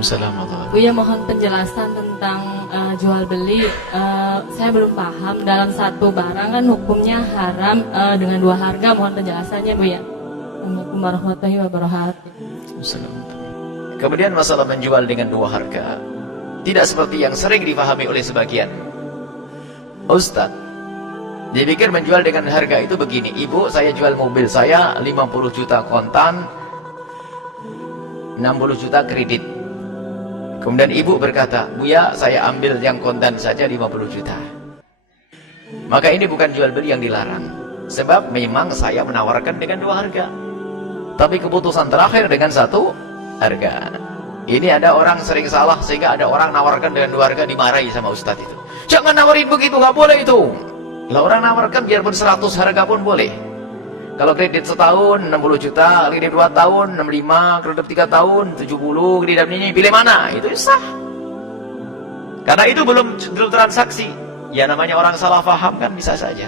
Waalaikumsalam warahmatullahi Buya mohon penjelasan tentang jual beli. Saya belum paham dalam satu barang kan hukumnya haram dengan dua harga. Mohon penjelasannya Buya. Assalamualaikum warahmatullahi wabarakatuh. wabarakatuh. Kemudian masalah menjual dengan dua harga tidak seperti yang sering dipahami oleh sebagian Ustadz. Dipikir menjual dengan harga itu begini, ibu saya jual mobil saya 50 juta kontan, 60 juta kredit. Kemudian ibu berkata, Buya saya ambil yang kontan saja 50 juta. Maka ini bukan jual beli yang dilarang, sebab memang saya menawarkan dengan dua harga, tapi keputusan terakhir dengan satu harga. Ini ada orang sering salah sehingga ada orang nawarkan dengan dua harga, dimarahi sama ustadz itu. Jangan nawarin begitu, nggak boleh itu. Lah orang nawarkan biarpun 100 harga pun boleh. Kalau kredit setahun 60 juta, kredit 2 tahun 65, kredit 3 tahun 70, kredit ini pilih mana? Itu sah. Karena itu belum transaksi. Ya namanya orang salah paham kan bisa saja.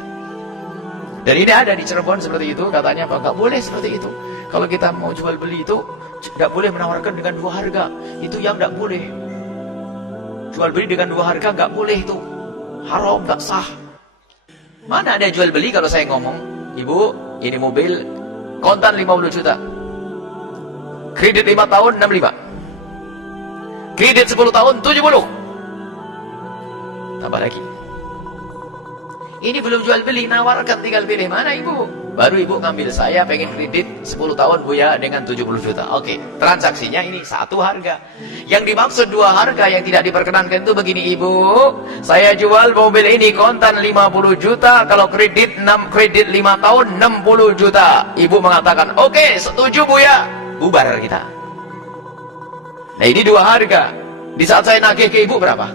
Dan ini ada di Cirebon seperti itu, katanya Pak, nggak boleh seperti itu. Kalau kita mau jual beli itu tidak boleh menawarkan dengan dua harga. Itu yang tidak boleh. Jual beli dengan dua harga nggak boleh itu. Haram, nggak sah. Mana ada jual beli kalau saya ngomong, ibu ini mobil kontan 50 juta. Kredit 5 tahun 65. Kredit 10 tahun 70. Tambah lagi. Ini belum jual beli, nawarkan tinggal pilih mana ibu. Baru ibu ngambil, saya pengen kredit 10 tahun Buya dengan 70 juta. Oke, transaksinya ini satu harga. Yang dimaksud dua harga yang tidak diperkenankan itu begini, ibu saya jual mobil ini kontan 50 juta, kalau kredit 5 tahun 60 juta. Ibu mengatakan oke, setuju Buya, bubar kita. Nah ini dua harga. Di saat saya nagih ke ibu berapa?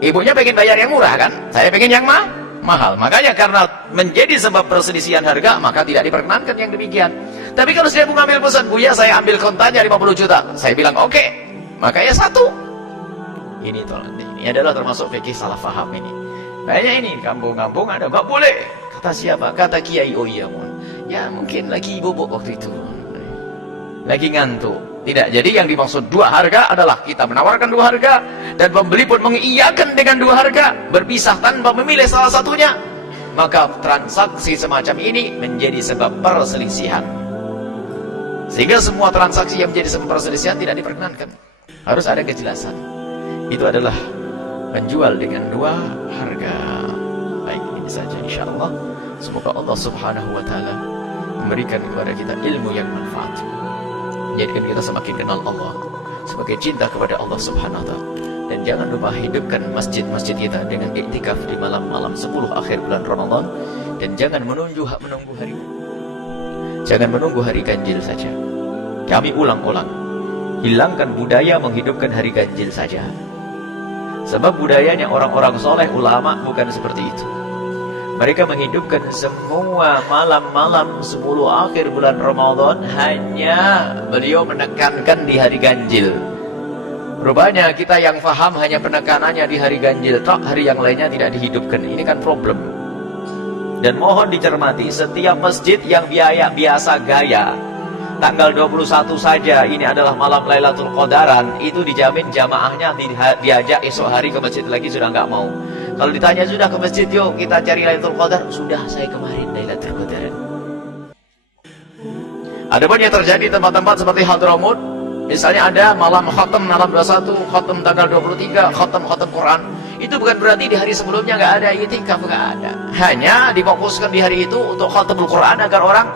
Ibunya pengen bayar yang murah kan, saya pengen yang mahal. Makanya karena menjadi sebab perselisihan harga, maka tidak diperkenankan yang demikian. Tapi kalau saya mengambil pesan, Buya saya ambil kontannya 50 juta, saya bilang oke, maka ya satu. Ini adalah termasuk fikih salah faham ini. Kayaknya ini kampung-kampung ada, nggak boleh. Kata siapa? Kata Kiai. Oh iya ya mungkin lagi bobok waktu itu, lagi ngantuk. Tidak, jadi yang dimaksud dua harga adalah kita menawarkan dua harga dan pembeli pun mengiyakan dengan dua harga, berpisah tanpa memilih salah satunya. Maka transaksi semacam ini menjadi sebab perselisihan. Sehingga semua transaksi yang menjadi sebab perselisihan tidak diperkenankan. Harus ada kejelasan. Itu adalah menjual dengan dua harga. Baik, ini saja insyaallah. Semoga Allah Subhanahu wa taala memberikan kepada kita ilmu yang manfaat. Jadikan kita semakin kenal Allah, semakin cinta kepada Allah Subhanahu wa ta'ala. Dan jangan lupa hidupkan masjid-masjid kita dengan iktikaf di malam-malam 10 akhir bulan Ramadan. Dan jangan menunggu hari ganjil saja. Kami ulang-ulang, hilangkan budaya menghidupkan hari ganjil saja. Sebab budayanya orang-orang soleh, ulama bukan seperti itu. Mereka menghidupkan semua malam-malam 10 akhir bulan Ramadan, hanya beliau menekankan di hari ganjil. Rupanya kita yang faham hanya penekanannya di hari ganjil, hari yang lainnya tidak dihidupkan. Ini kan problem. Dan mohon dicermati, setiap masjid yang biasa gaya, tanggal 21 saja ini adalah malam Lailatul Qadaran, itu dijamin jamaahnya diajak esok hari ke masjid lagi sudah nggak mau. Kalau ditanya sudah ke masjid, yuk kita cari Lailatul Qadar, sudah saya kemarin Lailatul Qadaran. Adapun yang terjadi di tempat-tempat seperti Hadramut, misalnya ada malam khatam malam 21, khatam tanggal 23, khatam Quran, itu bukan berarti di hari sebelumnya nggak ada itikaf, nggak ada. Hanya difokuskan di hari itu untuk khatamul Quran agar orang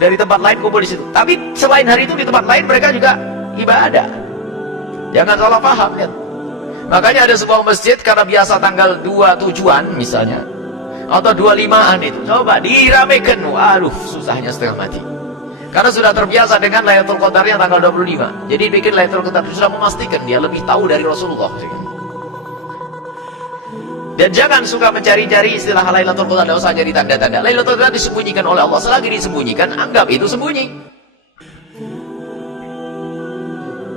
dari tempat lain kumpul di situ. Tapi selain hari itu di tempat lain mereka juga ibadah. Jangan salah paham kan. Makanya ada sebuah masjid karena biasa tanggal 27-an misalnya, atau 25-an itu, coba diramekan, waduh susahnya setengah mati. Karena sudah terbiasa dengan Lailatul Qadarnya tanggal 25. Jadi bikin Lailatul Qadar sudah memastikan dia lebih tahu dari Rasulullah. Dan jangan suka mencari-cari istilah Lailatul Qadar, tidak usah jadi tanda-tanda. Lailatul Qadar disembunyikan oleh Allah, selagi disembunyikan anggap itu sembunyi.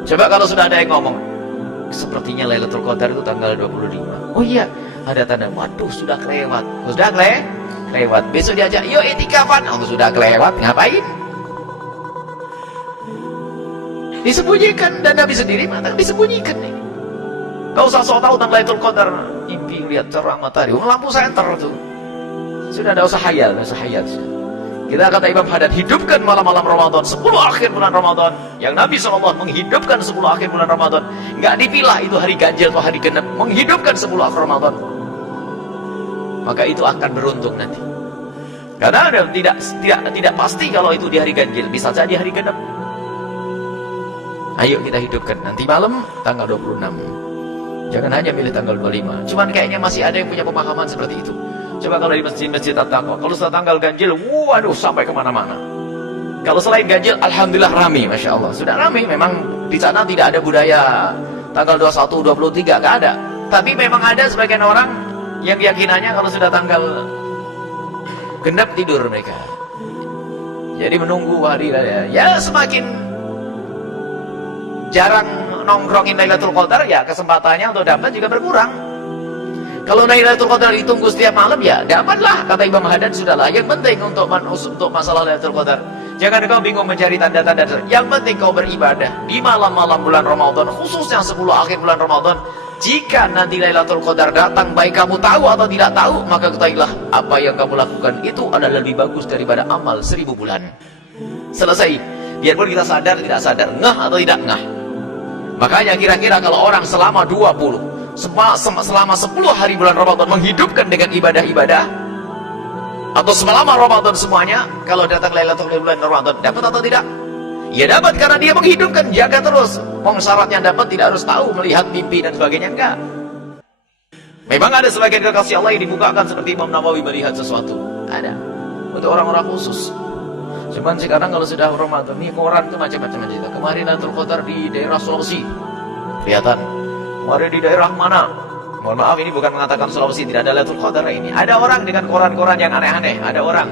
Coba kalau sudah ada yang ngomong, sepertinya Lailatul Qadar itu tanggal 25. Oh iya, ada tanda, waduh sudah kelewat. Sudah kelewat. Besok diajak, yuk itikafan. Oh sudah kelewat, ngapain? Disembunyikan, dan Nabi sendiri mengatakan disembunyikan ini. Gak usah sok tahu tentang Lailatul Qadar. Mimpi lihat terang matahari, lampu senter tuh. Sudah ada usah hayal, Kita kata Imam Haddad, hidupkan malam-malam Ramadan, 10 akhir bulan Ramadan. Yang Nabi SAW menghidupkan 10 akhir bulan Ramadan. Nggak dipilah itu hari ganjil atau hari genap. Menghidupkan 10 akhir Ramadan. Maka itu akan beruntung nanti. Karena tidak pasti kalau itu di hari ganjil. Bisa jadi hari genap. Ayo kita hidupkan. Nanti malam tanggal 26. Jangan hanya milih tanggal 25. Cuman kayaknya masih ada yang punya pemahaman seperti itu. Coba kalau di masjid-masjid At-Taqwa, kalau sudah tanggal ganjil, waduh sampai kemana-mana. Kalau selain ganjil, alhamdulillah rame, masya Allah. Sudah rame, memang di sana tidak ada budaya tanggal 21, 23, gak ada. Tapi memang ada sebagian orang yang keyakinannya kalau sudah tanggal genap tidur mereka. Jadi menunggu hari raya. Ya semakin jarang nongkrongin Lailatul Qadar, ya kesempatannya untuk dapat juga berkurang. Kalau Lailatul Qadar ditunggu setiap malam, ya dapatlah. Kata Imam Haddad, sudahlah. Yang penting untuk masalah Lailatul Qadar, jangan kau bingung mencari tanda-tanda. Yang penting kau beribadah di malam-malam bulan Ramadan, khususnya 10 akhir bulan Ramadan. Jika nanti Lailatul Qadar datang, baik kamu tahu atau tidak tahu, maka ketahuilah apa yang kamu lakukan itu adalah lebih bagus daripada amal 1000 bulan. Selesai. Biarpun kita sadar tidak sadar, ngah atau tidak ngah. Makanya kira-kira kalau orang selama 10 hari bulan Ramadan menghidupkan dengan ibadah-ibadah, atau selama Ramadan semuanya, kalau datang Lailatul bulan Ramadan, dapat atau tidak? Ya dapat, karena dia menghidupkan, jaga terus. Syaratnya dapat tidak harus tahu, melihat mimpi dan sebagainya, enggak. Memang ada sebagian kekasih Allah yang dibukakan seperti Imam Nawawi melihat sesuatu. Ada. Untuk orang-orang khusus. Cuman sekarang kalau sudah Ramadan, ini koran itu macam-macam cerita. Kemarin Lailatul Qadar di daerah Sulawesi. Kelihatan. Kemarin di daerah mana? Mohon maaf, ini bukan mengatakan Sulawesi tidak ada Lailatul Qadar ini. Ada orang dengan koran-koran yang aneh-aneh. Ada orang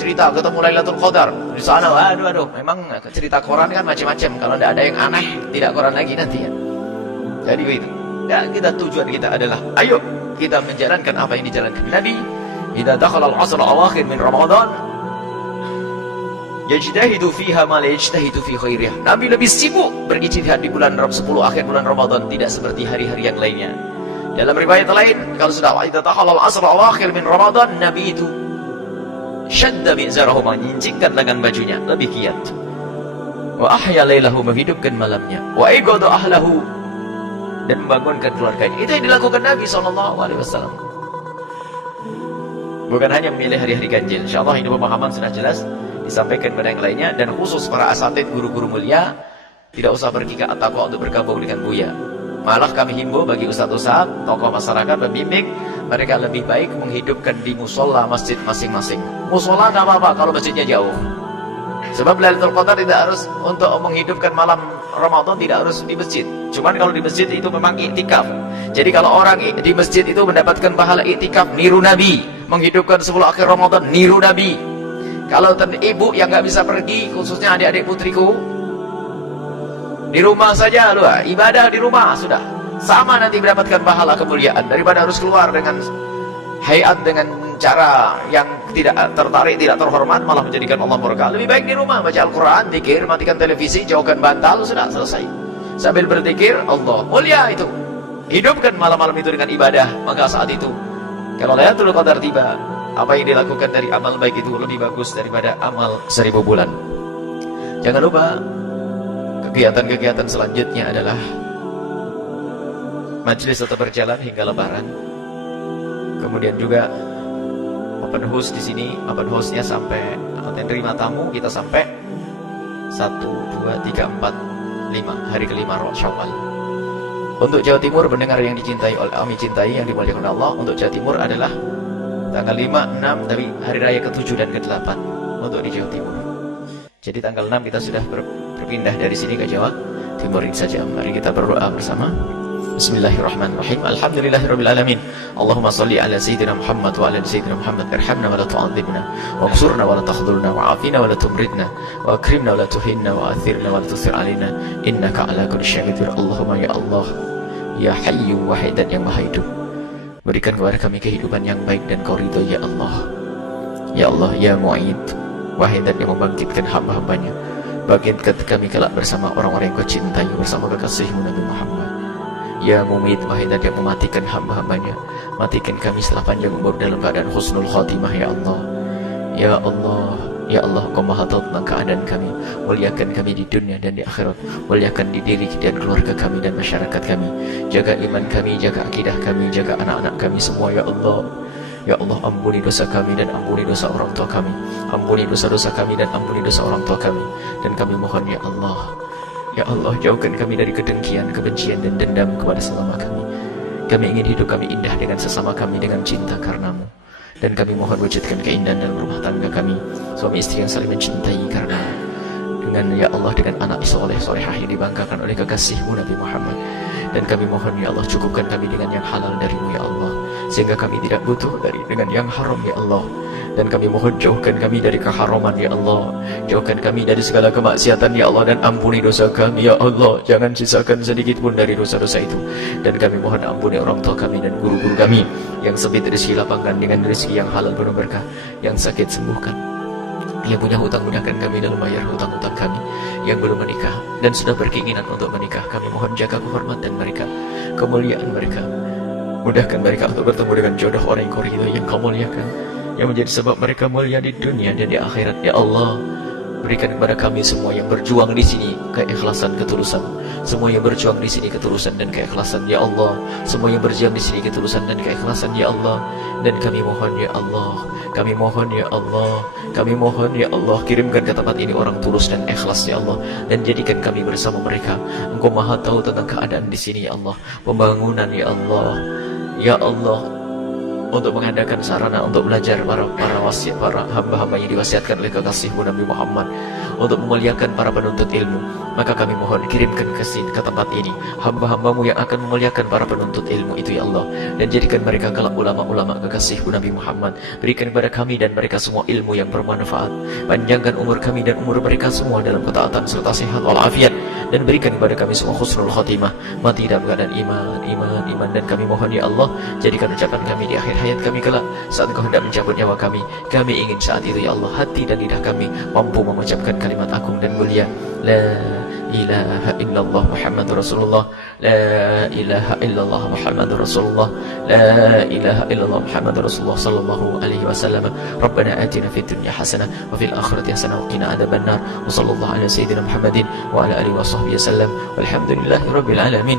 cerita ketemu Lailatul Qadar di sana. Aduh, memang cerita koran kan macam-macam. Kalau tidak ada yang aneh, tidak koran lagi nanti ya. Jadi begitu. Ya, tujuan kita adalah, ayo kita menjalankan apa yang dijalankan Nabi. Idza dakhala al-'ashr al-awakhir min Ramadan, yajtahidu fiha ma la yajtahidu fi khairiha. Nabi lebih sibuk berijtihad di bulan 10 akhir bulan Ramadan, tidak seperti hari-hari yang lainnya. Dalam riwayat lain, kalau sudah idza dakhala al-'ashr al-awakhir min Ramadan, Nabi itu syadda mi'zarahu, menyincingkan lengan bajunya, lebih giat. Wa ahya lailahu, menghidupkan malamnya. Wa aiqadha ahlahu, dan membangunkan keluarganya. Itu yang dilakukan Nabi SAW. Bukan hanya memilih hari-hari ganjil. InsyaAllah ini pemahaman sudah jelas disampaikan kepada yang lainnya, dan khusus para asatid, guru-guru mulia, tidak usah pergi ke At-Taqwa untuk bergabung dengan Buya. Malah kami himbau bagi ustadz-ustadz, tokoh masyarakat, pembimbing, mereka lebih baik menghidupkan di musola masjid masing-masing. Musola nggak apa-apa kalau masjidnya jauh. Sebab Lailatul Qadar tidak harus untuk menghidupkan malam Ramadan, tidak harus di masjid. Cuman kalau di masjid itu memang iktikaf. Jadi kalau orang di masjid itu mendapatkan pahala iktikaf, niru Nabi. Menghidupkan 10 akhir Ramadan, niru Nabi. Kalau ibu yang nggak bisa pergi, khususnya adik-adik putriku, di rumah saja lu, ibadah di rumah sudah sama, nanti mendapatkan pahala kemuliaan daripada harus keluar dengan hayat, dengan cara yang tidak tertarik, tidak terhormat, malah menjadikan Allah murka. Lebih baik di rumah baca Al-Quran, zikir, matikan televisi, jauhkan bantal, sudah selesai. Sambil berzikir, Allah mulia itu. Hidupkan malam-malam itu dengan ibadah. Maka saat itu kalau Lailatul Qadar tiba, apa yang dilakukan dari amal baik itu lebih bagus daripada amal 1000 bulan. Jangan lupa, kegiatan-kegiatan selanjutnya adalah majelis tetap berjalan hingga Lebaran. Kemudian juga open house di sini, open house-nya sampai terima tamu kita sampai 1, 2, 3, 4, 5 hari kelima Syawal. Untuk Jawa Timur, pendengar yang dicintai oleh kami, cintai yang dimuliakan Allah, untuk Jawa Timur adalah tanggal 5, 6 dari hari raya ke-7 dan ke-8 untuk di Jawa Timur. Jadi tanggal 6 kita sudah berpindah dari sini ke Jawa Timur ini saja. Mari kita berdoa bersama. Bismillahirrahmanirrahim. Alhamdulillahirabbil alamin. Allahumma shalli ala sayyidina Muhammad wa ala sayyidina Muhammad. Irhamna wa la tu'adzibna, waqsurna wa la takhdhulna, wa'afina wa la tumridna, wa akrimna wa la tuhinna, wa athirna wa la tusir alaina, innaka ala kulli syai'in qadir. Allahumma ya Allah, ya Hayyu Wahidat yang Maha Hidup, berikan kepada kami kehidupan yang baik dan Kau ridho ya Allah. Ya Allah, ya Mu'id, Wahidat yang membangkitkan hamba-hambanya bangkitkan kami kelak bersama orang-orang yang kau cintai, bersama kekasihmu Nabi Muhammad. Ya Mumit, wahai zat yang mematikan hamba-hambanya, matikan kami setelah panjang umur dalam keadaan husnul khatimah ya Allah. Ya Allah, ya Allah, Kau maha tahu tentang keadaan kami. Muliakan kami di dunia dan di akhirat. Muliakan di diri dan keluarga kami dan masyarakat kami. Jaga iman kami, jaga akidah kami, jaga anak-anak kami semua ya Allah. Ya Allah, ampuni dosa kami dan ampuni dosa orang tua kami. Ampuni dosa-dosa kami dan ampuni dosa orang tua kami. Dan kami mohon ya Allah, ya Allah, jauhkan kami dari kedengkian, kebencian dan dendam kepada sesama kami. Kami ingin hidup kami indah dengan sesama kami dengan cinta karenamu. Dan kami mohon wujudkan keindahan dalam rumah tangga kami, suami istri yang saling mencintai karena dengan ya Allah, dengan anak soleh solehah yang dibanggakan oleh kekasihmu Nabi Muhammad. Dan kami mohon ya Allah, cukupkan kami dengan yang halal darimu ya Allah, sehingga kami tidak butuh dengan yang haram ya Allah. Dan kami mohon jauhkan kami dari keharaman ya Allah, jauhkan kami dari segala kemaksiatan ya Allah, dan ampuni dosa kami ya Allah, jangan sisakan sedikit pun dari dosa-dosa itu. Dan kami mohon ampuni orang tua kami dan guru-guru kami, yang sempit rezeki lapangkan dengan rezeki yang halal penuh berkah, yang sakit sembuhkan, yang punya hutang mudahkan kami dalam bayar hutang-hutang kami, yang belum menikah dan sudah berkeinginan untuk menikah, kami mohon jaga kehormatan mereka, kemuliaan mereka, mudahkan mereka untuk bertemu dengan jodoh orang yang kau ridhoi, yang kau muliakan, yang menjadi sebab mereka mulia di dunia dan di akhirat ya Allah. Berikan kepada kami semua yang berjuang di sini keikhlasan, ketulusan. Semua yang berjuang di sini ketulusan dan keikhlasan ya Allah. Semua yang berjuang di sini ketulusan dan keikhlasan ya Allah. Dan kami mohon ya Allah, kami mohon ya Allah, kami mohon ya Allah, kirimkan ke tempat ini orang tulus dan ikhlas ya Allah, dan jadikan kami bersama mereka. Engkau maha tahu tentang keadaan di sini ya Allah. Pembangunan ya Allah, ya Allah, untuk mengadakan sarana untuk belajar para hamba-hamba yang diwasiatkan oleh kekasihmu Nabi Muhammad, untuk memuliakan para penuntut ilmu. Maka kami mohon kirimkan ke sini, ke tempat ini, hamba-hambamu yang akan memuliakan para penuntut ilmu itu ya Allah, dan jadikan mereka kelak ulama-ulama kekasihmu Nabi Muhammad. Berikan kepada kami dan mereka semua ilmu yang bermanfaat. Panjangkan umur kami dan umur mereka semua dalam ketaatan serta sehat walafiat, dan berikan kepada kami semua husnul khatimah, mati dalam keadaan iman. Dan kami mohon ya Allah, jadikan ucapan kami di akhir hayat kami kelak, saat Engkau hendak mencabut nyawa kami. Kami ingin saat itu ya Allah, hati dan lidah kami mampu mengucapkan kalimat agung dan mulia, La ilaha illallah Muhammadur Rasulullah, La ilaha illallah Muhammadur Rasulullah, La ilaha illallah Muhammadur Rasulullah sallallahu alaihi wasallam. Rabbana atina fid dunya hasanah wa fil akhirati hasanah wa qina adzabannar. Wa sallallahu ala sayyidina Muhammadin wa ala alihi wa sahbihi wasallam. Walhamdulillahi rabbil alamin.